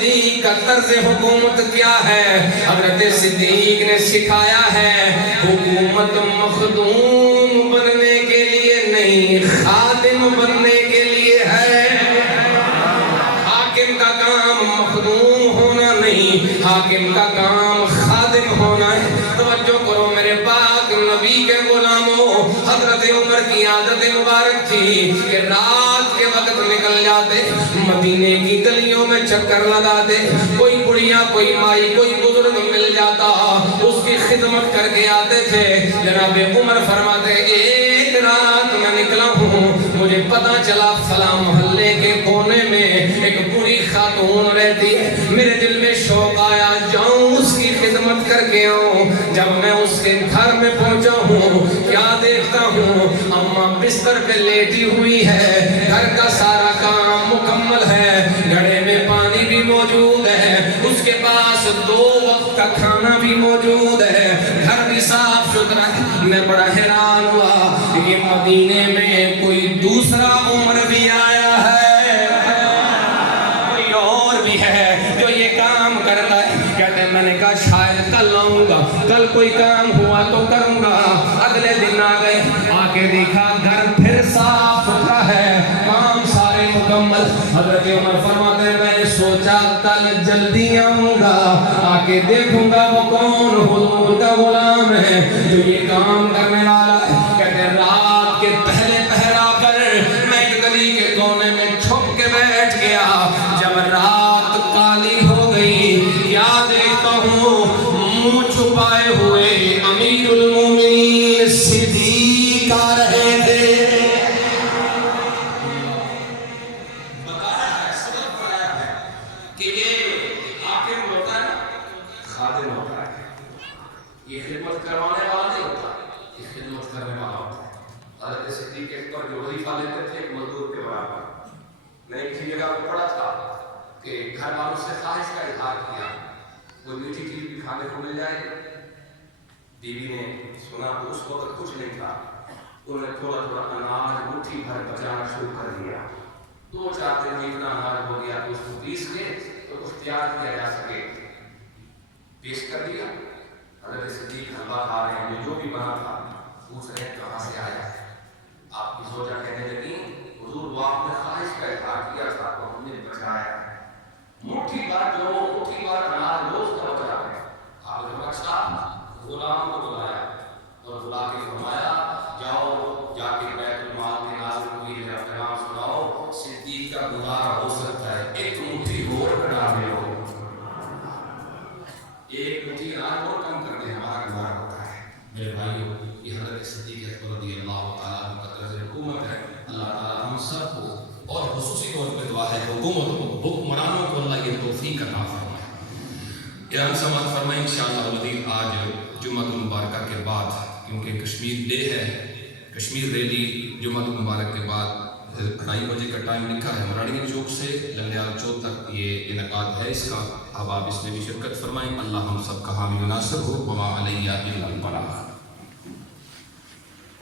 صدیق کا طرز حکومت کیا ہے؟ حضرت صدیق نے سکھایا ہے حکومت مخدوم بننے کے لیے نہیں، خادم بننے کے لیے ہے۔ حاکم کا کام مخدوم ہونا نہیں، حاکم کا کام خادم ہونا ہے۔ توجہ کرو میرے پاک نبی کے غلاموں، حضرت عمر کی عادت مبارک تھی کہ رات کے وقت نکل جاتے، مدینے کی گلیوں میں چکر لگاتے، کوئی بڑھیا کوئی مائی کوئی بزرگ مل جاتا، اس کی خدمت کر کے آتے تھے۔ جناب عمر فرماتے ایک رات میں نکلا ہوں، مجھے پتا چلا فلاں محلے کے کونے میں ایک بڑی خاتون رہتی ہے، میرے دل میں شوق آیا جاؤں اس کی خدمت کر کے آؤں۔ جب میں اس کے گھر میں پہنچا ہوں کیا دیکھتا ہوں، اماں بستر پہ لیٹی ہوئی ہے، گھر کا سارا کام مکمل ہے، گھڑے میں پانی بھی موجود ہے، اس کے پاس 2 وقت کا کھانا بھی موجود ہے، گھر بھی صاف ستھرا ہے۔ میں بڑا حیران ہوا کہ مدینے میں کوئی دوسرا عمر بھی آیا ہے، کوئی اور بھی ہے جو یہ کام کرتا ہے۔ کہتے ہیں میں نے کہا شاید کل آؤں گا، کل کوئی کام ہوا تو کروں گا۔ اگلے دن آ گئے، آ کے دیکھا گھر پھر صاف ستھرا ہے، کام سارے مکمل۔ حضرت عمر فرماتے ہیں میں نے سوچا کل جلدی آؤں گا، آ کے دیکھوں گا وہ کون حضور کا غلام ہے جو یہ کام کرنے والا ہے۔ کہتے ہیں رات کے پہلے پہر آ کر میں ایک گلی کے کونے میں چھپ کے بیٹھ گیا۔ جب رات کالی ہو گئی کیا دیکھتا ہوں، منہ چھپائے ہوئے امیر المومنین صدیق آ رہے تھے۔ بتایا ہے، سبق بتایا ہے کہ یہ حاکم ہوتا ہے، خادم ہوتا ہے، یہ خدمت کروانے والا نہیں ہوتا، یہ خدمت کرنے والا ہوتا ہے۔ حضرت صدیق ایک پر جو وظیفہ لیتے تھے ایک مزدور کے برابر۔ میں ایک جگہ کو پڑھا تھا کہ گھر والوں سے خواہش کا اظہار کیا کوئی میٹھی چیز بھی کھانے کو مل جائے۔ بیوی نے سنا تو اس وقت کچھ نہیں تھا، انہوں نے تھوڑا تھوڑا اناج مٹھی بھر بچانا شروع کر دیا۔ 2-4 دن میں اتنا اناج ہو گیا کہ اس کو پیس کے تو کچھ تیار کیا جا سکے، پیش کر دیا۔ حضرت صدیق حلوہ کھا رہے ہیں، جو بھی بنا تھا پوچھ رہے کہاں سے آیا ہے۔ آپ کی زوجہ کہنے لگی حضور وہ آپ نے خواہش کا اظہار کیا تھا تو ہم نے بچایا، مٹھی بھر اناج روز کا بچا ہے۔ آپ نے اچھا غلام کو بلایا اور بلا کے فرمایا جاؤ جا کے بیت المال کے ناظر کو یہ پیغام سناؤ صدیق کا گزارا ہو سکتا ہے، ایک مٹھی اور بنا دے ہو، ایک مٹھی اناج اور کم کر دے ہمارا گزارا ہوتا ہے۔ میرے بھائیو یہ حضرت صدیق اکبر رضی اللہ تعالیٰ عنہ کا طرز حکومت ہے۔ اللہ تعالیٰ ہم سب کو اور خصوصی طور پہ دعا ہے حکمرانوں کو اللہ یہ توفیق عطا فرمائے۔ اعلان سماعت فرمائیں انشاءاللہ العزیز آج جمعہ المبارکہ کے بعد، کیونکہ کشمیر ڈے ہے، کشمیر ریلی جمعہ المبارک کے بعد 2:30 بجے کا ٹائم لکھا ہے، مرانگن چوک سے لنگیال چوک تک یہ انعقاد ہے اس کا۔ اب آپ اس میں بھی شرکت فرمائیں۔ اللہ ہم سب کا حامی و ناصر ہو، وما علیہ الا البلاغ۔